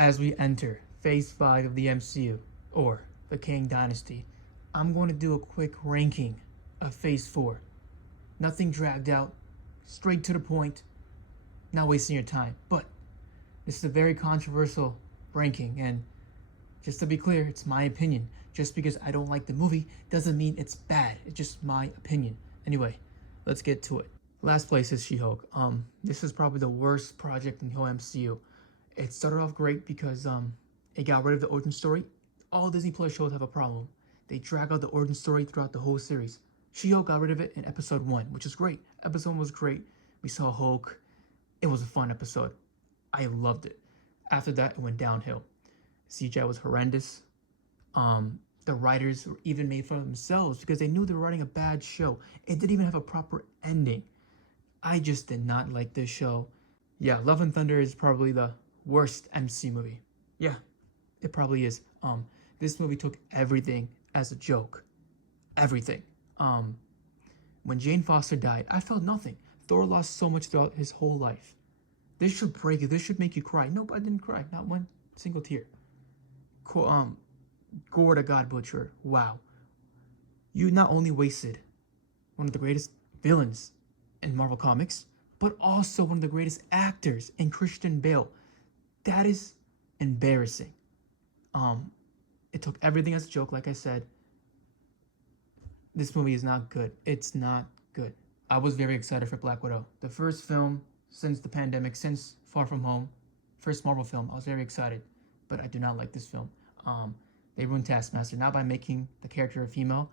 As we enter Phase 5 of the MCU, or the Kang Dynasty, I'm going to do a quick ranking of Phase 4. Nothing dragged out, straight to the point, not wasting your time. But this is a very controversial ranking, and just to be clear, it's my opinion. Just because I don't like the movie doesn't mean it's bad. It's just my opinion. Anyway, let's get to it. Last place is She-Hulk. This is probably the worst project in the whole MCU. It started off great because it got rid of the origin story. All Disney Plus shows have a problem. They drag out the origin story throughout the whole series. She-Hulk got rid of it in episode 1, which is great. Episode 1 was great. We saw Hulk. It was a fun episode. I loved it. After that, it went downhill. CGI was horrendous. The writers were even made fun of themselves because they knew they were writing a bad show. It didn't even have a proper ending. I just did not like this show. Yeah, Love and Thunder is probably the worst MC movie. Yeah, it probably is. This movie took everything as a joke. Everything. When Jane Foster died, I felt nothing. Thor lost so much throughout his whole life. This should break you. This should make you cry. Nope, I didn't cry. Not one single tear. Gore the God Butcher. Wow. You not only wasted one of the greatest villains in Marvel Comics, but also one of the greatest actors in Christian Bale. That is embarrassing. It took everything as a joke, like I said. This movie is not good. It's not good. I was very excited for Black Widow. The first film since the pandemic, since Far From Home, first Marvel film, I was very excited. But I do not like this film. They ruined Taskmaster, not by making the character a female,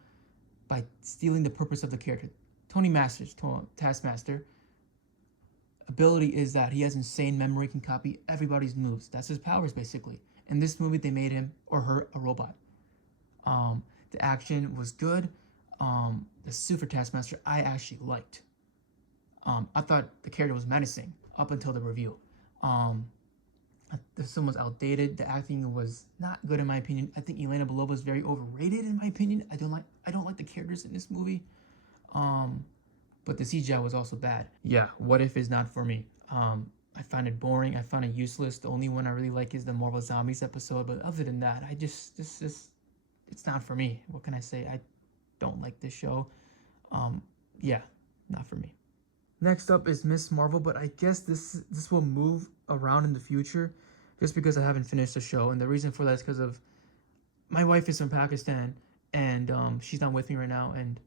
by stealing the purpose of the character. Tony Masters, Taskmaster, ability is that he has insane memory, can copy everybody's moves. That's his powers, basically. In this movie, they made him or her a robot. The action was good. The suit for Taskmaster, I actually liked. I thought the character was menacing up until the reveal. The film was outdated. The acting was not good in my opinion. I think Elena Belova is very overrated in my opinion. I don't like the characters in this movie. But the CGI was also bad. Yeah, What If is not for me. I find it boring. I find it useless. The only one I really like is the Marvel Zombies episode. But other than that, it's not for me. What can I say? I don't like this show. Yeah, not for me. Next up is Miss Marvel, but I guess this will move around in the future just because I haven't finished the show. And the reason for that is because of my wife is from Pakistan and she's not with me right now, and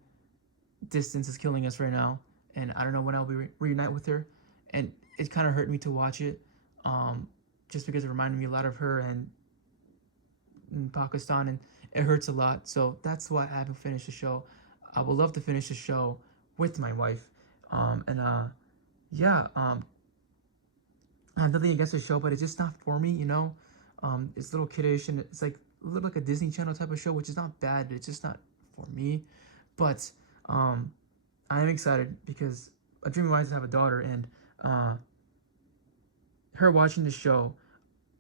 distance is killing us right now. And I don't know when I'll be reunite with her. And it kind of hurt me to watch it just because it reminded me a lot of her and in Pakistan, and it hurts a lot. So that's why I haven't finished the show. I would love to finish the show with my wife. Yeah, I have nothing against the show, but it's just not for me, you know. It's a little kiddish, and it's like a little like a Disney Channel type of show, which is not bad, but it's just not for me. But I am excited because a dream of mine is to have a daughter, and her watching the show,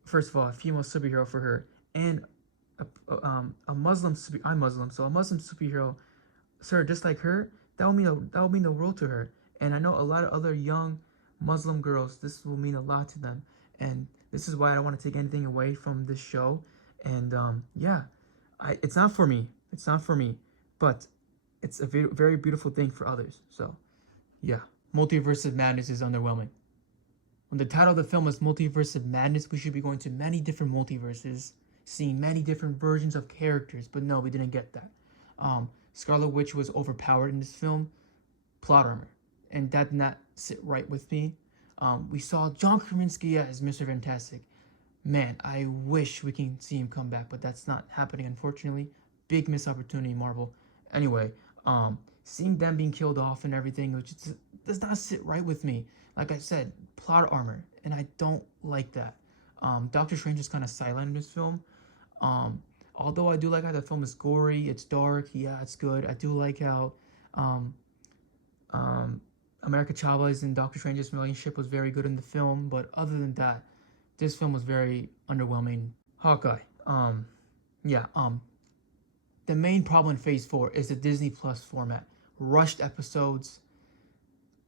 first of all, a female superhero for her, and a Muslim I'm Muslim, so a Muslim superhero, sir, just like her, that will mean the world to her. And I know a lot of other young Muslim girls, this will mean a lot to them. And this is why I don't want to take anything away from this show. And yeah, it's not for me. It's not for me. But it's a very, very beautiful thing for others. So yeah, Multiverse of Madness is underwhelming. When the title of the film is Multiverse of Madness, we should be going to many different multiverses, seeing many different versions of characters. But no, we didn't get that. Scarlet Witch was overpowered in this film. Plot armor. And that did not sit right with me. We saw John Krasinski as Mr. Fantastic. Man, I wish we can see him come back, but that's not happening, unfortunately. Big missed opportunity, Marvel. Anyway, seeing them being killed off and everything, which does not sit right with me. Like I said, plot armor, and I don't like that. Doctor Strange is kind of silent in this film. Although I do like how the film is gory, it's dark, yeah, it's good. I do like how America Chavez and Doctor Strange's relationship was very good in the film, but other than that, this film was very underwhelming. Hawkeye, yeah, the main problem in Phase 4 is the Disney Plus format. Rushed episodes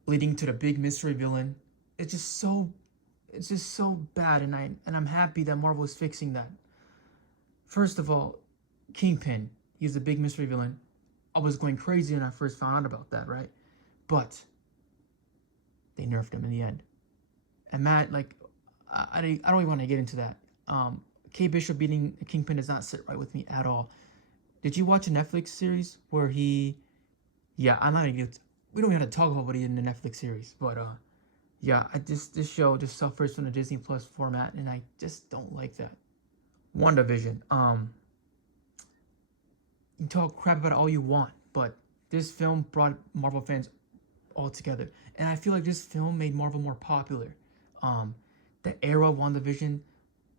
leading to the big mystery villain. It's just so It's just so bad, and I'm happy that Marvel is fixing that. First of all, Kingpin, he's a big mystery villain. I was going crazy when I first found out about that, right? But they nerfed him in the end. And Matt, like, I don't even want to get into that. Kate Bishop beating Kingpin does not sit right with me at all. Did you watch a Netflix series where he? Yeah, I'm not even. We don't even have to talk about what he did in the Netflix series, but yeah, this show just suffers from the Disney Plus format, and I just don't like that. WandaVision. You can talk crap about it all you want, but this film brought Marvel fans all together, and I feel like this film made Marvel more popular. Um, the era of WandaVision,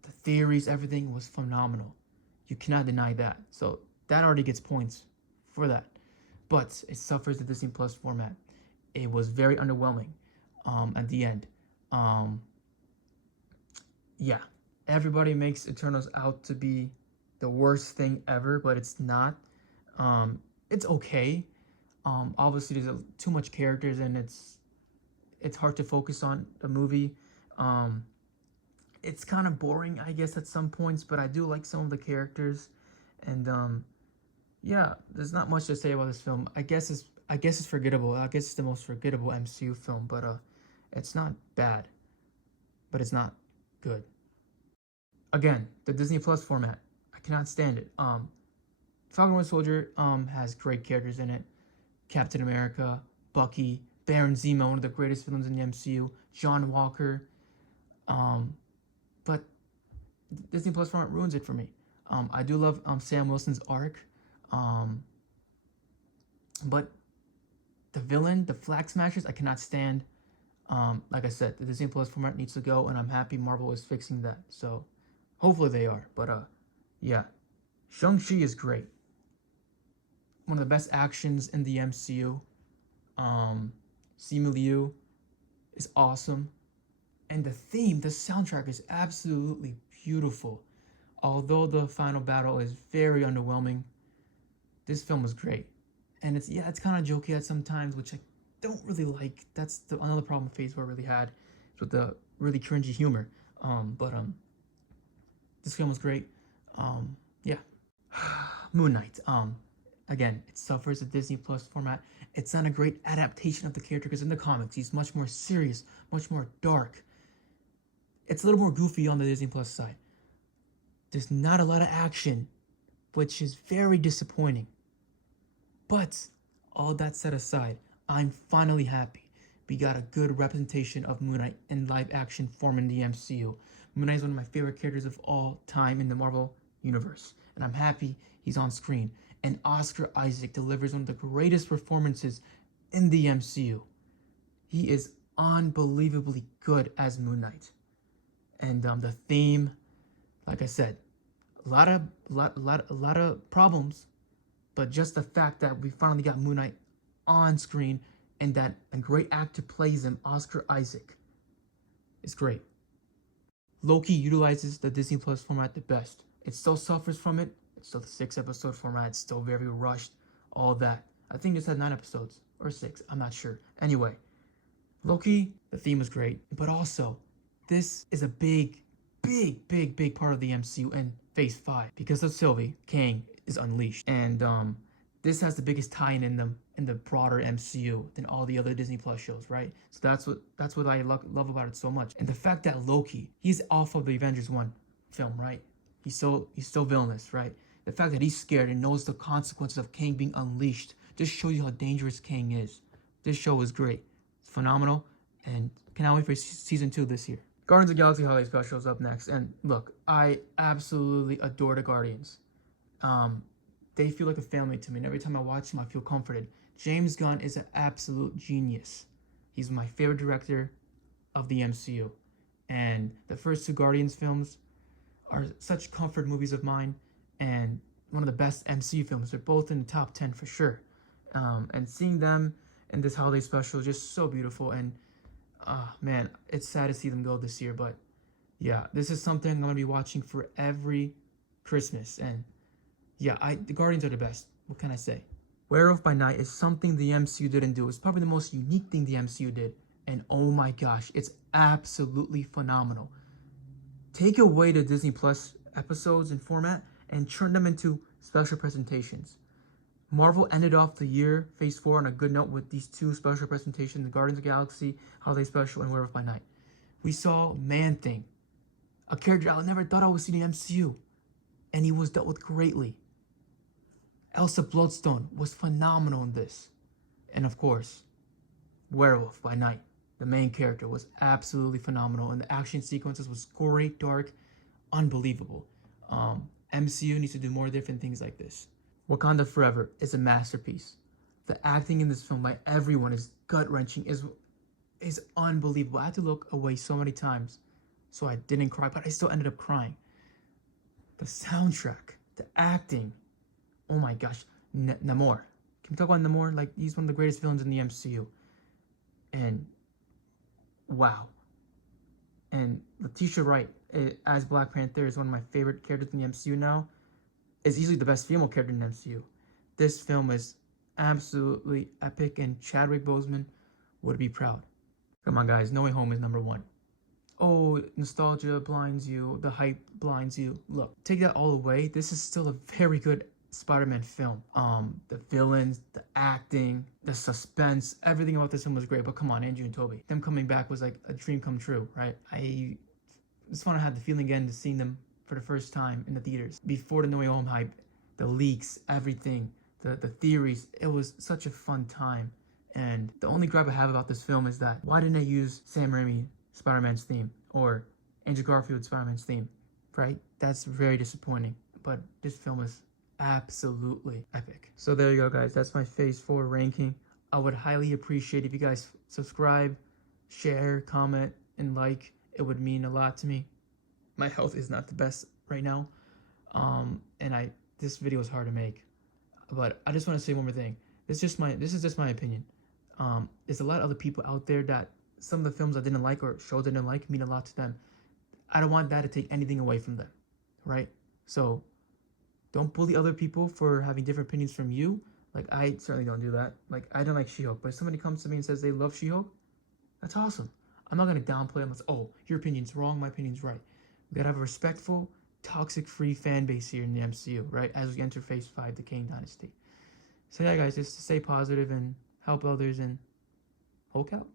the theories, everything was phenomenal. You cannot deny that. So that already gets points for that. But it suffers the Disney Plus format. It was very underwhelming at the end. Um, yeah, everybody makes Eternals out to be the worst thing ever, but it's not. It's okay. Obviously, there's too much characters, and it's hard to focus on the movie. It's kind of boring, I guess, at some points, but I do like some of the characters, and yeah, there's not much to say about this film. I guess it's forgettable. I guess it's the most forgettable MCU film, but it's not bad, but it's not good. Again, the Disney Plus format, I cannot stand it. Falcon Winter Soldier has great characters in it. Captain America, Bucky, Baron Zemo, one of the greatest villains in the MCU, John Walker. But Disney Plus format ruins it for me. I do love Sam Wilson's arc. But the villain, the Flag Smashers, I cannot stand. Like I said, the Disney Plus format needs to go, and I'm happy Marvel is fixing that. So hopefully they are. But yeah, Shang-Chi is great. One of the best actions in the MCU. Simu Liu is awesome. And the theme, the soundtrack is absolutely beautiful. Although the final battle is very underwhelming, this film was great. And it's kind of jokey at some times, which I don't really like. That's another problem Phase 4 really had, with the really cringy humor. But this film was great. Yeah. Moon Knight. Again, it suffers a Disney Plus format. It's not a great adaptation of the character because in the comics he's much more serious, much more dark. It's a little more goofy on the Disney Plus side. There's not a lot of action, which is very disappointing. But all that set aside, I'm finally happy we got a good representation of Moon Knight in live action form in the MCU. Moon Knight is one of my favorite characters of all time in the Marvel universe, and I'm happy he's on screen. And Oscar Isaac delivers one of the greatest performances in the MCU. He is unbelievably good as Moon Knight. And the theme, like I said, a lot of problems, but just the fact that we finally got Moon Knight on screen and that a great actor plays him, Oscar Isaac, is great. Loki utilizes the Disney Plus format the best. It still suffers from it. It's still the 6-episode format. It's still very rushed. All that. I think this had 9 episodes or 6. I'm not sure. Anyway, Loki, the theme was great, but also this is a big part of the MCU in Phase 5 because of Sylvie. Kang is unleashed, and this has the biggest tie-in in the broader MCU than all the other Disney Plus shows, right? So that's what I love about it so much, and the fact that Loki, he's off of the Avengers 1 film, right? He's still villainous, right? The fact that he's scared and knows the consequences of Kang being unleashed just shows you how dangerous Kang is. This show is great. It's phenomenal, and cannot wait for season 2 this year. Guardians of the Galaxy Holiday Special is up next, and look, I absolutely adore the Guardians. They feel like a family to me, and every time I watch them, I feel comforted. James Gunn is an absolute genius. He's my favorite director of the MCU, and the first 2 Guardians films are such comfort movies of mine, and one of the best MCU films. They're both in the top 10 for sure. And seeing them in this holiday special is just so beautiful, and man, it's sad to see them go this year, but yeah, this is something I'm gonna be watching for every Christmas, and yeah, the Guardians are the best. What can I say? Werewolf by Night is something the MCU didn't do. It's probably the most unique thing the MCU did And oh my gosh, it's absolutely phenomenal. Take away the Disney Plus episodes and format and turn them into special presentations. Marvel ended off the year, Phase 4, on a good note with these two special presentations, the Guardians of the Galaxy Holiday Special and Werewolf by Night. We saw Man-Thing, a character I never thought I would see in the MCU, and he was dealt with greatly. Elsa Bloodstone was phenomenal in this. And of course, Werewolf by Night, the main character, was absolutely phenomenal, and the action sequences was gory, dark, unbelievable. MCU needs to do more different things like this. Wakanda Forever is a masterpiece. The acting in this film by everyone is gut-wrenching, is unbelievable. I had to look away so many times so I didn't cry, but I still ended up crying. The soundtrack, the acting, oh my gosh. Namor. Can we talk about Namor? Like, he's one of the greatest villains in the MCU. And wow. And Letitia Wright as Black Panther is one of my favorite characters in the MCU now. Is easily the best female character in the MCU. This film is absolutely epic, and Chadwick Boseman would be proud. Come on, guys. No Way Home is #1. Oh, nostalgia blinds you. The hype blinds you. Look, take that all away. This is still a very good Spider-Man film. The villains, the acting, the suspense, everything about this film was great. But come on, Andrew and Toby. Them coming back was like a dream come true, right? I just want to have the feeling again to seeing them for the first time in the theaters. Before the No Way Home hype, the leaks, everything, the theories, it was such a fun time. And the only gripe I have about this film is that why didn't I use Sam Raimi Spider-Man's theme or Andrew Garfield's Spider-Man's theme, right? That's very disappointing. But this film is absolutely epic. So there you go, guys. That's my Phase 4 ranking. I would highly appreciate if you guys subscribe, share, comment, and like. It would mean a lot to me. My health is not the best right now, and this video is hard to make, but I just want to say one more thing. This is just my opinion. There's a lot of other people out there that some of the films I didn't like or shows I didn't like mean a lot to them. I don't want that to take anything away from them, right? So don't bully other people for having different opinions from you. Like, I certainly don't do that. Like, I don't like She-Hulk, but if somebody comes to me and says they love She-Hulk, that's awesome. I'm not gonna downplay them. It's, oh, your opinion's wrong, my opinion's right. We gotta have a respectful, toxic-free fan base here in the MCU, right? As we enter Phase 5, the Kang Dynasty. So yeah, guys, just stay positive and help others and Hulk out.